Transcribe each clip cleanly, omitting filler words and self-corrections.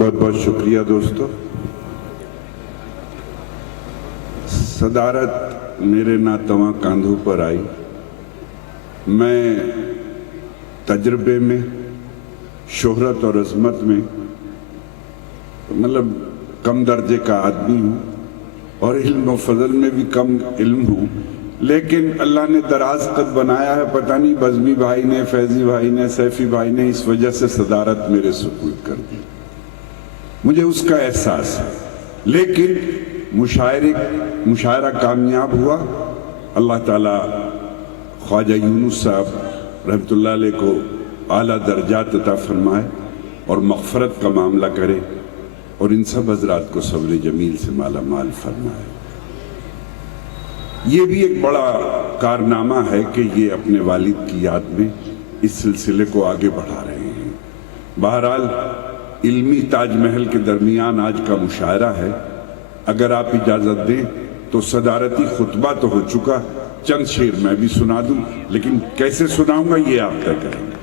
بہت بہت شکریہ دوستو. صدارت میرے ناتواں کاندھوں پر آئی. میں تجربے میں، شہرت اور عظمت میں مطلب کم درجے کا آدمی ہوں اور علم و فضل میں بھی کم علم ہوں، لیکن اللہ نے دراز قد بنایا ہے. پتہ نہیں بزمی بھائی نے، فیضی بھائی نے، سیفی بھائی نے اس وجہ سے صدارت میرے سپرد کر دی. مجھے اس کا احساس ہے، لیکن مشاعرہ کامیاب ہوا. اللہ تعالیٰ خواجہ یونس صاحب رحمۃ اللہ علیہ کو اعلیٰ درجات عطا فرمائے اور مغفرت کا معاملہ کرے اور ان سب حضرات کو صبر جمیل سے مالا مال فرمائے. یہ بھی ایک بڑا کارنامہ ہے کہ یہ اپنے والد کی یاد میں اس سلسلے کو آگے بڑھا رہے ہیں. بہرحال علمی تاج محل کے درمیان آج کا مشاعرہ ہے. اگر آپ اجازت دیں تو صدارتی خطبہ تو ہو چکا، چند شعر میں بھی سنا دوں، لیکن کیسے سناؤں گا یہ آپ طے کریں گے.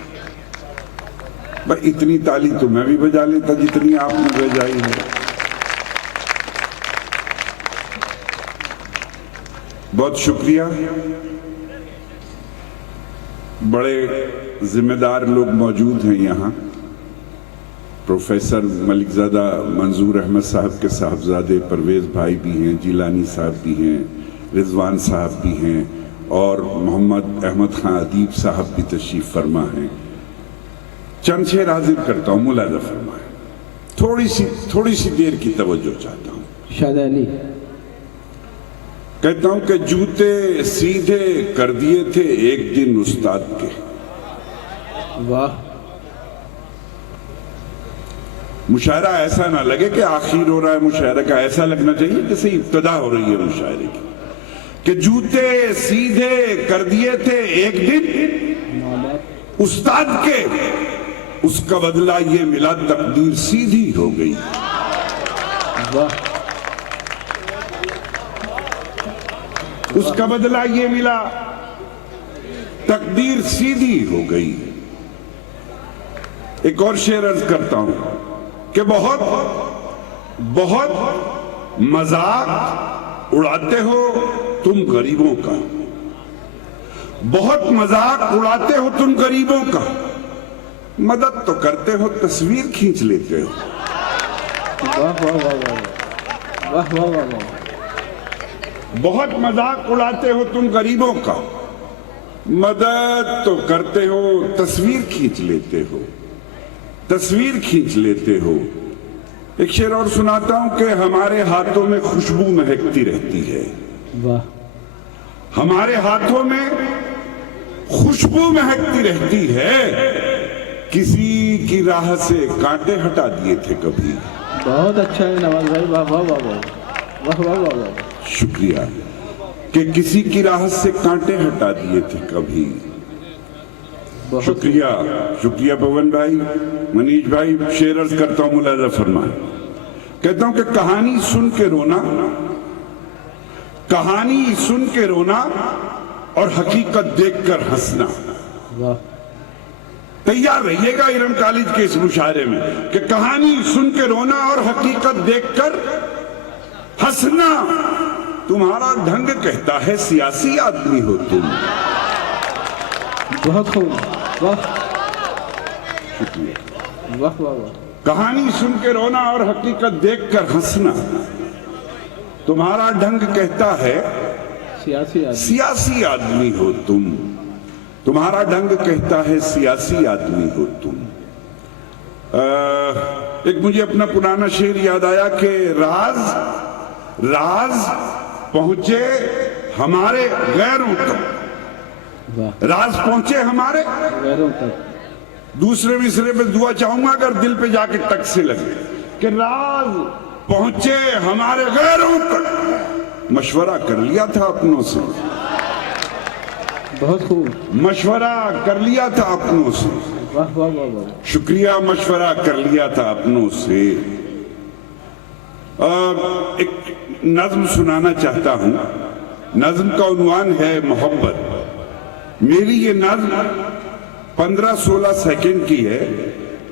بھائی اتنی تالی تو میں بھی بجا لیتا جتنی آپ نے بجائی ہے. بہت شکریہ. بڑے ذمہ دار لوگ موجود ہیں یہاں. پروفیسر ملک زادہ منظور احمد صاحب کے صاحبزادے پرویز بھائی بھی ہیں، جیلانی صاحب بھی ہیں، رضوان صاحب بھی ہیں، اور محمد احمد خان ادیب صاحب بھی تشریف فرما ہیں. چند شعر حاضر کرتا ہوں، ملاحظہ فرمائیں. تھوڑی سی دیر کی توجہ چاہتا ہوں. شاد علی کہتا ہوں کہ جوتے سیدھے کر دیے تھے ایک دن استاد کے. واہ. مشاعرہ ایسا نہ لگے کہ آخر ہو رہا ہے مشاعرہ کا، ایسا لگنا چاہیے جیسے ابتدا ہو رہی ہے مشاعرے کی. کہ جوتے سیدھے کر دیے تھے ایک دن استاد کے، اس کا بدلہ یہ ملا تقدیر سیدھی ہو گئی. واہ. اس کا بدلہ یہ ملا تقدیر سیدھی ہو گئی. ایک اور شعر عرض کرتا ہوں کہ بہت مذاق اڑاتے ہو تم غریبوں کا. بہت مذاق اڑاتے ہو تم غریبوں کا، مدد تو کرتے ہو تصویر کھینچ لیتے ہو. واہ واہ واہ واہ واہ واہ واہ واہ. بہت مذاق اڑاتے ہو تم غریبوں کا، مدد تو کرتے ہو تصویر کھینچ لیتے ہو. تصویر کھینچ لیتے ہو. ایک شعر اور سناتا ہوں کہ ہمارے ہاتھوں میں خوشبو مہکتی رہتی ہے. واہ. ہمارے ہاتھوں میں خوشبو مہکتی رہتی ہے، کسی کی راہ سے کانٹے ہٹا دیے تھے کبھی. بہت اچھا ہے نواز بھائی. واہ واہ واہ واہ واہ واہ واہ واہ. شکریہ. کہ کسی کی راہ سے کانٹے ہٹا دیے تھے کبھی. شکریہ. شکریہ پون بھائی، منیش بھائی. شعر عرض کرتا ہوں، ملاحظہ فرمائیں. کہتا ہوں کہ کہانی سن کے رونا، کہانی سن کے رونا اور حقیقت دیکھ کر ہنسنا. واہ. تیار رہیے گا ارم کالج کے اس مشاعرے میں کہ کہانی سن کے رونا اور حقیقت دیکھ کر ہنسنا. تمہارا ڈھنگ کہتا ہے سیاسی آدمی ہو تم. بہت خوب. واہ شکریہ. واہ واہ واہ. کہانی سن کے رونا اور حقیقت دیکھ کر ہنسنا. تمہارا ڈھنگ کہتا ہے سیاسی آدمی ہو تم. تمہارا ڈھنگ کہتا ہے سیاسی آدمی ہو تم. ایک مجھے اپنا پرانا شعر یاد آیا کہ راز پہنچے ہمارے غیروں تک. واہ. راز پہنچے ہمارے غیروں تک. دوسرے مصرے پہ دعا چاہوں گا اگر دل پہ جا کے ٹک سے لگے کہ راز پہنچے ہمارے غیروں تک. مشورہ کر لیا تھا اپنوں سے. بہت خوب. مشورہ کر لیا تھا اپنوں سے. واہ واہ واہ واہ. شکریہ. مشورہ کر لیا تھا اپنوں سے. ایک نظم سنانا چاہتا ہوں. نظم کا عنوان ہے محبت. میری یہ نظم 15-16 سیکنڈ کی ہے.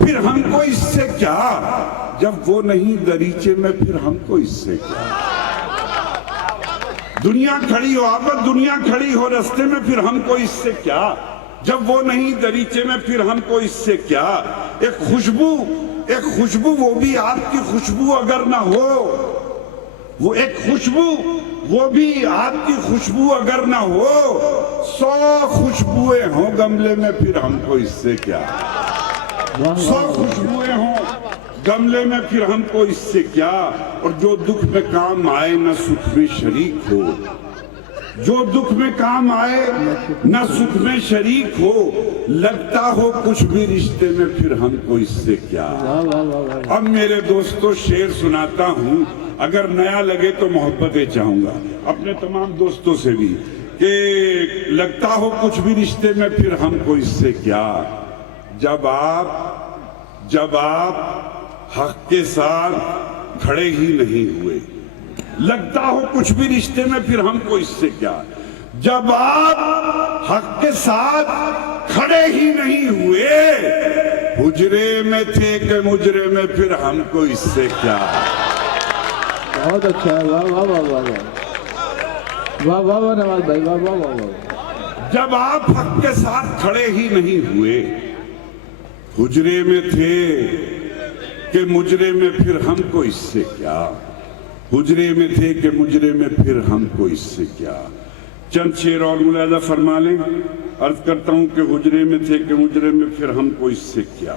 پھر ہم کو اس سے کیا، جب وہ نہیں دریچے میں پھر ہم کو اس سے کیا۔ دنیا کھڑی ہو آپت، دنیا کھڑی ہو رستے میں، پھر ہم کو اس سے کیا، جب وہ نہیں دریچے میں پھر ہم کو اس سے کیا۔ ایک خوشبو وہ بھی آپ کی خوشبو اگر نہ ہو، وہ ایک خوشبو وہ بھی آپ کی خوشبو اگر نہ ہو، 100 خوشبوئیں ہوں گملے میں پھر ہم کو اس سے کیا۔ 100 خوشبوئیں ہوں گملے میں پھر ہم کو اس سے کیا۔ اور جو دکھ میں کام آئے نہ سکھ میں شریک ہو، جو دکھ میں کام آئے نہ سکھ میں شریک ہو، لگتا ہو کچھ بھی رشتے میں پھر ہم کو اس سے کیا۔ اب میرے دوستو شعر سناتا ہوں، اگر نیا لگے تو محبتیں چاہوں گا اپنے تمام دوستوں سے بھی کہ لگتا ہو کچھ بھی رشتے میں پھر ہم کو اس سے کیا۔ جب آپ حق کے ساتھ کھڑے ہی نہیں ہوئے، لگتا ہو کچھ بھی رشتے میں پھر ہم کو اس سے کیا۔ جب آپ حق کے ساتھ کھڑے ہی نہیں ہوئے، حجرے میں تھے کہ مجرے میں پھر ہم کو اس سے کیا۔ بہت اچھا ہے، واہ واہ واہ واہ واہ واہ واہ واہ نواز بھائی، واہ واہ واہ واہ۔ جب آپ حق کے ساتھ کھڑے ہی نہیں ہوئے، حجرے میں تھے کہ مجرے میں پھر ہم کو اس سے کیا۔ حجرے میں تھے کہ مجرے میں پھر ہم کو اس سے کیا۔ چند شعر اور ملاحظہ فرما لیں۔ عرض کرتا ہوں کہ حجرے میں تھے کہ مجرے میں پھر ہم کو اس سے کیا۔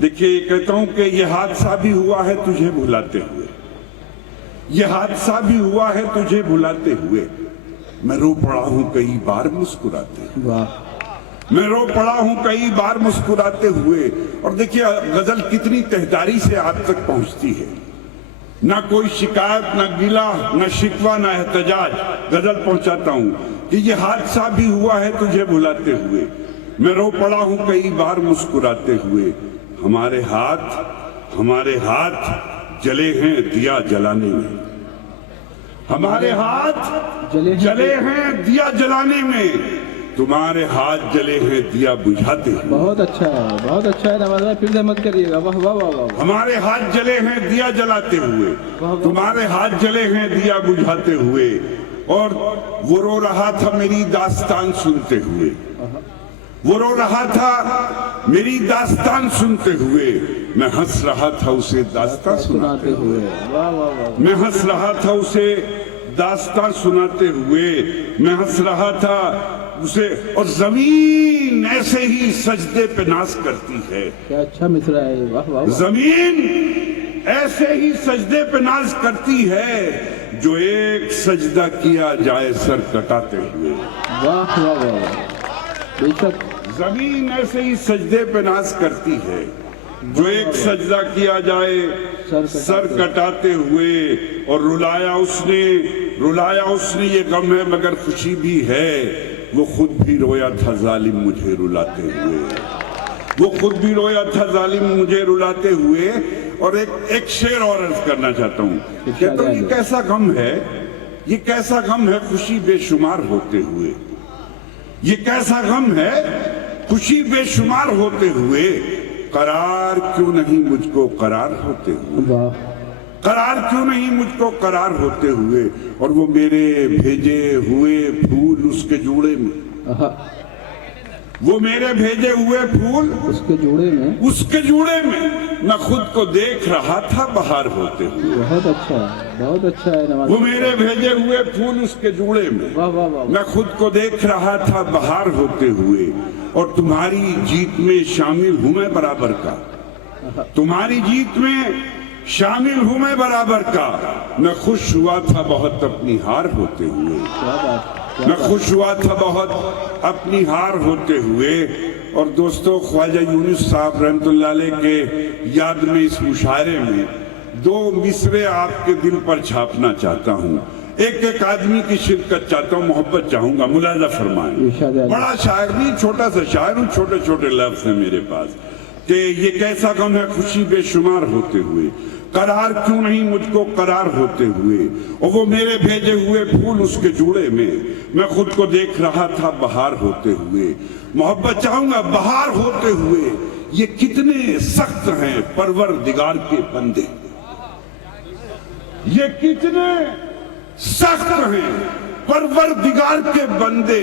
دیکھیے کہتا ہوں کہ یہ حادثہ بھی ہوا ہے تجھے بھلاتے ہوئے، یہ حادثہ بھی ہوا ہے تجھے بھلاتے ہوئے، میں رو پڑا ہوں کئی بار مسکراتے ہوئے، میں رو پڑا ہوں کئی بار مسکراتے ہوئے۔ اور دیکھیے غزل کتنی تہداری سے آپ تک پہنچتی ہے، نہ کوئی شکایت، نہ گلہ، نہ شکوہ، نہ احتجاج، غزل پہنچاتا ہوں کہ یہ حادثہ بھی ہوا ہے تجھے بھلاتے ہوئے، میں رو پڑا ہوں کئی بار مسکراتے ہوئے، ہمارے ہاتھ جلے ہیں دیا جلانے میں، ہمارے ہاتھ جلے ہیں دیا جلانے میں، تمہارے ہاتھ جلے ہیں دیا بجھاتے ہیں۔ بہت اچھا ہے نواز بھائی، پھر سے مت کریے گا، واہ واہ واہ واہ۔ ہمارے ہاتھ جلے ہیں دیا جلاتے ہوئے، تمہارے ہاتھ جلے ہیں دیا بجھاتے ہوئے، اور وہ رو رہا تھا میری داستان سنتے ہوئے، وہ رو رہا تھا میری داستان سنتے ہوئے، میں ہنس رہا تھا اسے داستان سناتے ہوئے، واہ واہ واہ۔ میں ہنس رہا تھا اسے داستان سناتے ہوئے، میں ہنس رہا تھا اسے، اور زمین ایسے ہی سجدے پہ ناز کرتی ہے، کیا اچھا مصرع ہے، واہ واہ۔ زمین ایسے ہی سجدے پہ ناز کرتی ہے، جو ایک سجدہ کیا جائے سر کٹاتے ہوئے، واہ واہ واہ، بے شک۔ زمین ایسے ہی سجدے پہ ناز کرتی ہے، جو ایک سجدہ کیا جائے سر کٹاتے ہوئے، اور رلایا اس نے یہ غم ہے مگر خوشی بھی ہے، وہ خود بھی رویا تھا ظالم مجھے رلاتے ہوئے، وہ خود بھی رویا تھا ظالم مجھے رلاتے ہوئے۔ اور ایک شعر اور عرض کرنا چاہتا ہوں، کہتا ہوں یہ کیسا غم ہے، یہ کیسا غم ہے خوشی بے شمار ہوتے ہوئے، یہ کیسا غم ہے خوشی بے شمار ہوتے ہوئے، قرار کیوں نہیں مجھ کو قرار ہوتے ہوئے، قرار کیوں نہیں مجھ کو قرار ہوتے ہوئے، اور وہ میرے بھیجے ہوئے پھول اس کے جوڑے میں، وہ میرے بھیجے ہوئے پھول اس کے جوڑے میں، میں خود کو دیکھ رہا تھا بہار ہوتے ہوئے۔ بہت اچھا ہے نواز، وہ میرے بھیجے ہوئے پھول اس کے جوڑے میں، واہ واہ واہ۔ میں خود کو دیکھ رہا تھا بہار ہوتے ہوئے، اور تمہاری جیت میں شامل ہوں میں برابر کا، تمہاری جیت میں شامل ہوں میں برابر کا، میں خوش ہوا تھا بہت اپنی ہار ہوتے ہوئے، میں خوش ہوا تھا بہت اپنی ہار ہوتے ہوئے۔ اور دوستو خواجہ یونس صاحب رحمت اللہ علیہ کے یاد میں اس مشاعرے میں 2 مصرے آپ کے دل پر چھاپنا چاہتا ہوں، ایک آدمی کی شرکت چاہتا ہوں، محبت چاہوں گا، ملاحظہ فرمائیں۔ بڑا شاعر نہیں، چھوٹا سا شاعر ہوں، چھوٹے لفظ ہیں میرے پاس، کہ یہ کیسا غم ہے خوشی بے شمار ہوتے ہوئے، قرار کیوں نہیں مجھ کو قرار ہوتے ہوئے، اور وہ میرے بھیجے ہوئے پھول اس کے جوڑے میں، میں خود کو دیکھ رہا تھا بہار ہوتے ہوئے، محبت چاہوں گا بہار ہوتے ہوئے، یہ کتنے سخت ہیں پروردگار کے بندے، یہ کتنے سخت ہیں پروردگار کے بندے،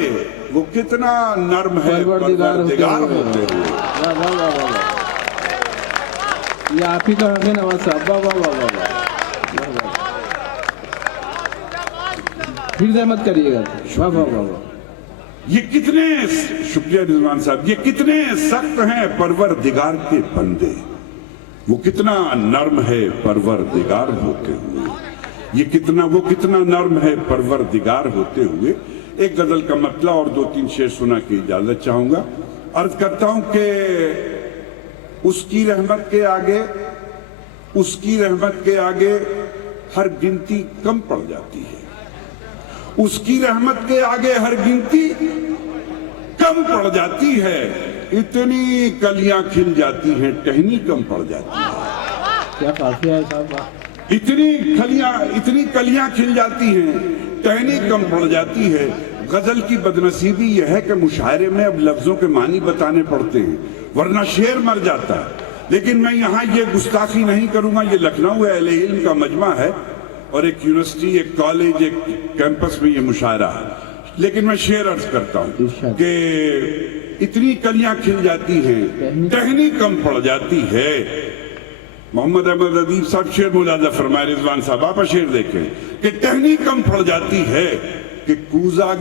وہ کتنا نرم ہے پروردگار ہوتے ہوئے۔ واہ واہ واہ واہ واہ، یہ آپ ہی کا حق ہے نواز صاحب، واہ واہ واہ واہ واہ، پھر زحمت کریے گا، واہ واہ واہ واہ، یہ کتنے، شکریہ رضوان صاحب، یہ کتنے سخت ہیں پروردگار کے بندے، وہ کتنا نرم ہے پروردگار ہوتے ہوئے، وہ کتنا نرم ہے پروردگار ہوتے ہوئے۔ ایک غزل کا مطلع اور 2-3 شعر سنا کے اجازت چاہوں گا۔ عرض کرتا ہوں کہ اس کی رحمت کے آگے ہر گنتی کم پڑ جاتی ہے، اس کی رحمت کے آگے ہر گنتی کم پڑ جاتی ہے، اتنی کلیاں کھل جاتی ہیں ٹہنی کم پڑ جاتی ہے۔ کیا قافیہ ہے صاحب، اتنی کلیاں کھل جاتی ہیں ٹہنی کم پڑ جاتی ہے۔ غزل کی بدنصیبی یہ ہے کہ مشاعرے میں اب لفظوں کے معنی بتانے پڑتے ہیں، ورنہ شعر مر جاتا ہے۔ لیکن میں یہاں یہ گستاخی نہیں کروں گا، یہ لکھنؤ اہل علم کا مجمع ہے اور ایک یونیورسٹی، ایک کالج، ایک کیمپس میں یہ مشاعرہ ہے، لیکن میں شعر عرض کرتا ہوں کہ اتنی کلیاں کھل جاتی ہیں ٹہنی کم پڑ جاتی ہے۔ محمد احمد ادیب صاحب شعر ملاحظہ فرمائے، رضوان صاحب آپ شعر دیکھیں کہ ٹہنی کم پڑ جاتی ہے کہ کوزہ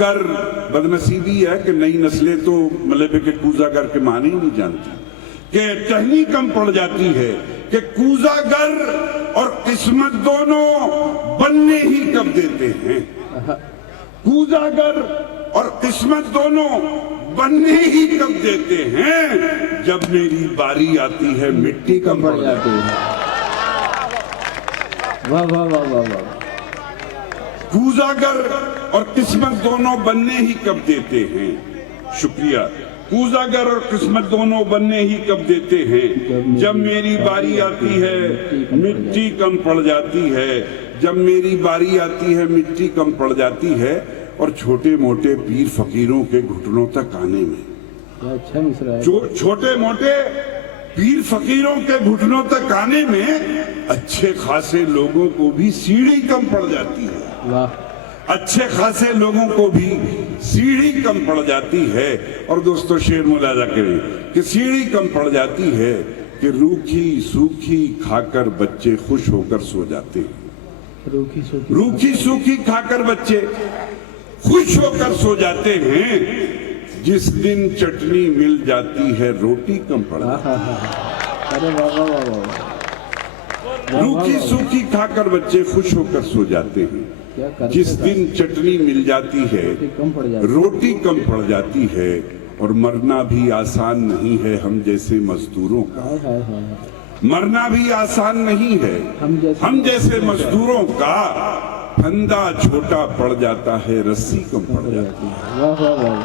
گر بدنصیبی ہے کہ نئی نسلیں تو مطلب کہ کوزہ گر کے معنی ہی نہیں جانتی، کہ ٹہنی کم پڑ جاتی ہے کہ کوزہ گر اور قسمت دونوں بننے ہی کب دیتے ہیں، کوزہ گر اور قسمت دونوں بننے ہی کب دیتے ہیں، جب میری باری آتی ہے مٹی کم پڑ جاتی ہے۔ واہ واہ واہ واہ واہ، کوزہ گر اور قسمت دونوں بننے ہی کب دیتے ہیں، شکریہ، کوزہ گر اور قسمت دونوں بننے ہی کب دیتے ہیں، جب میری باری آتی ہے مٹی کم پڑ جاتی ہے، جب میری باری آتی ہے مٹی کم پڑ جاتی ہے، اور چھوٹے موٹے پیر فقیروں کے گھٹنوں تک آنے میں، اچھا مصرع ہے، چھوٹے موٹے پیر فقیروں کے گھٹنوں تک آنے میں اچھے خاصے لوگوں کو بھی سیڑھی کم پڑ جاتی ہے، واہ، اچھے خاصے لوگوں کو بھی سیڑھی کم پڑ جاتی ہے۔ اور دوستو شعر ملاحظہ کریں کہ سیڑھی کم پڑ جاتی ہے کہ روکھی سوکھی کھا کر بچے خوش ہو کر سو جاتے ہیں، روکھی سوکھی کھا کر بچے خوش ہو کر سو جاتے ہیں، جس دن چٹنی مل جاتی ہے روٹی کم پڑ جاتی ہے، ارے واہ واہ واہ واہ، روکھی سوکھی کھا کر بچے خوش ہو کر سو جاتے ہیں، جس دن چٹنی مل جاتی ہے روٹی کم پڑ جاتی ہے، اور مرنا بھی آسان نہیں ہے ہم جیسے مزدوروں کا، مرنا بھی آسان نہیں ہے ہم جیسے مزدوروں کا، پھندا چھوٹا پڑ جاتا ہے رسی کم پڑ جاتی ہے۔ واہ واہ واہ،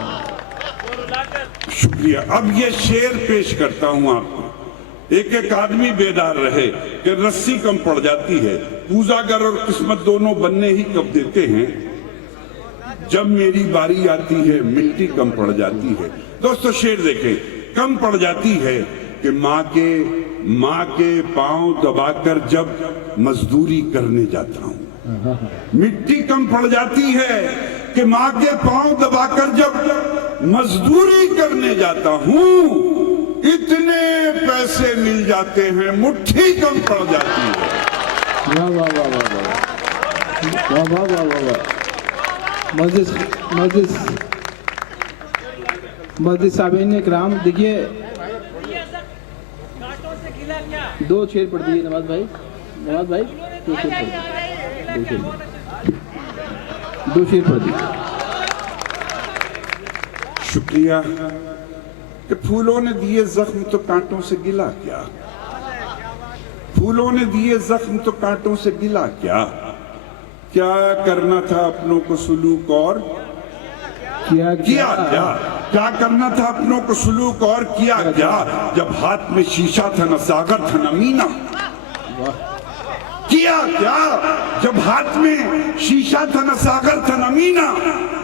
شکریہ۔ اب یہ شعر پیش کرتا ہوں آپ کو، ایک ایک آدمی بیدار رہے کہ رسی کم پڑ جاتی ہے، کوزہ گر اور قسمت دونوں بننے ہی کب دیتے ہیں، جب میری باری آتی ہے مٹی کم پڑ جاتی ہے۔ دوستو شعر دیکھیں، کم پڑ جاتی ہے کہ ماں کے پاؤں دبا کر جب مزدوری کرنے جاتا ہوں، مٹی کم پڑ جاتی ہے کہ ماں کے پاؤں دبا کر جب مزدوری کرنے جاتا ہوں، اتنے پیسے مل جاتے ہیں مٹھی کم پڑ جاتی ہے۔ واہ واہ واہ واہ واہ واہ واہ واہ واہ واہ، مسجد صاحبین اکرام دیکھیے، دو شعر پڑھ دیجیے نواز بھائی، دو شعر پڑھ دیجیے۔ شکریہ کہ پھولوں نے دیے زخم تو کانٹوں سے گلا کیا، پھولوں نے دیے زخم تو کانٹوں سے گلا کیا، کیا کرنا تھا اپنوں کو سلوک اور کیا کرنا تھا اپنوں کو سلوک اور کیا جب ہاتھ میں شیشہ تھا نہ ساغر تھا نہ مینا، کیا جب ہاتھ میں شیشہ تھا نہ ساغر تھا نہ مینا،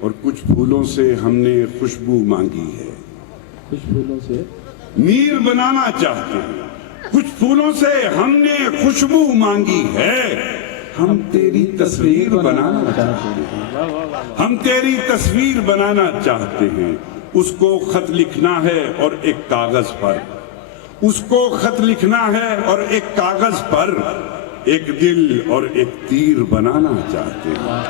اور کچھ پھولوں سے ہم نے خوشبو مانگی ہے. کچھ پھولوں سے میر بنانا چاہتے ہیں, کچھ پھولوں سے ہم نے خوشبو مانگی ہے. ہم تیری تصویر بنانا چاہتے ہیں, واہ واہ واہ ہم تیری تصویر بنانا چاہتے ہیں. اس کو خط لکھنا ہے اور ایک کاغذ پر, اس کو خط لکھنا ہے اور ایک کاغذ پر ایک دل اور ایک تیر بنانا چاہتے ہیں.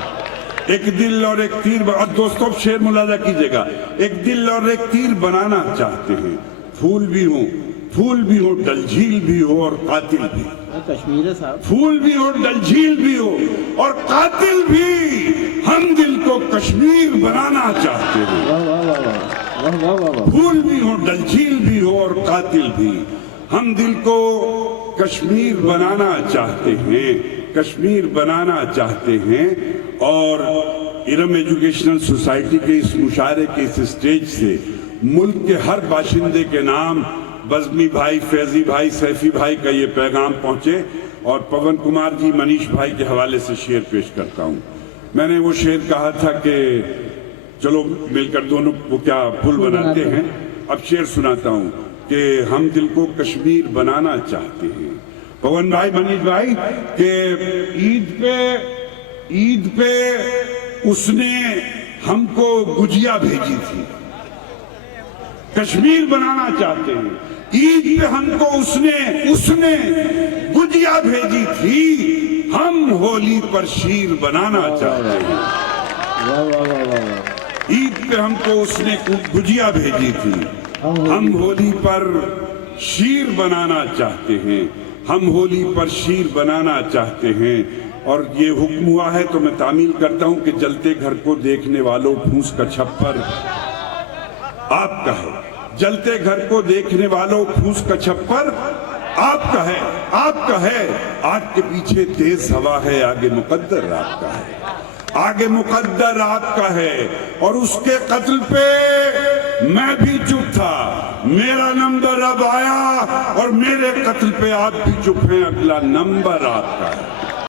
ایک دل اور ایک تیر, اور دوستوں شعر ملاحظہ کیجئے گا, ایک دل اور ایک تیر بنانا چاہتے ہیں. پھول بھی ہوں, پھول بھی ہو, ڈل جھیل بھی ہو اور قاتل بھی. کشمیر ہے صاحب. پھول بھی ہو, ڈل جھیل بھی ہو اور قاتل بھی. ہم دل کو کشمیر بنانا چاہتے ہیں. واہ واہ واہ واہ واہ واہ واہ. پھول بھی ہو, ڈل جھیل بھی ہو اور قاتل بھی. ہم دل کو کشمیر بنانا چاہتے ہیں, کشمیر بنانا چاہتے ہیں. اور ارم ایجوکیشنل سوسائٹی کے اس مشاعرے کے اس اسٹیج سے ملک کے ہر باشندے کے نام بزمی بھائی, فیضی بھائی, سیفی بھائی کا یہ پیغام پہنچے. اور پون کمار جی, منیش بھائی کے حوالے سے شعر پیش کرتا ہوں. میں نے وہ شعر کہا تھا کہ چلو مل کر دونوں وہ کیا پھول بناتے ہیں. اب شعر سناتا ہوں کہ ہم دل کو کشمیر بنانا چاہتے ہیں. پون بھائی, منیش بھائی, کہ عید پہ اس نے ہم کو گجیا بھیجی تھی. کشمیر بنانا چاہتے ہیں. عید پہ ہم کو اس نے گجیا بھیجی تھی. ہم ہولی پر شیر بنانا چاہتے ہیں. واہ واہ واہ واہ واہ. عید پہ ہم کو اس نے گجیا بھیجی تھی. ہم ہولی پر شیر بنانا چاہتے ہیں. ہم ہولی پر شیر بنانا چاہتے ہیں. اور یہ حکم ہوا ہے تو میں تعمیل کرتا ہوں کہ جلتے گھر کو دیکھنے والوں پھوس کا چھپر آپ کا ہے. جلتے گھر کو دیکھنے والوں پھوس کا چھپر آپ کا ہے, آپ کا ہے. آگ کے پیچھے تیز ہوا ہے, آگے مقدر آپ کا ہے, آگے مقدر آپ کا ہے. اور اس کے قتل پہ میں بھی چپ تھا, میرا نمبر اب آیا. اور میرے قتل پہ آپ بھی چپ ہیں, اگلا نمبر آپ کا ہے.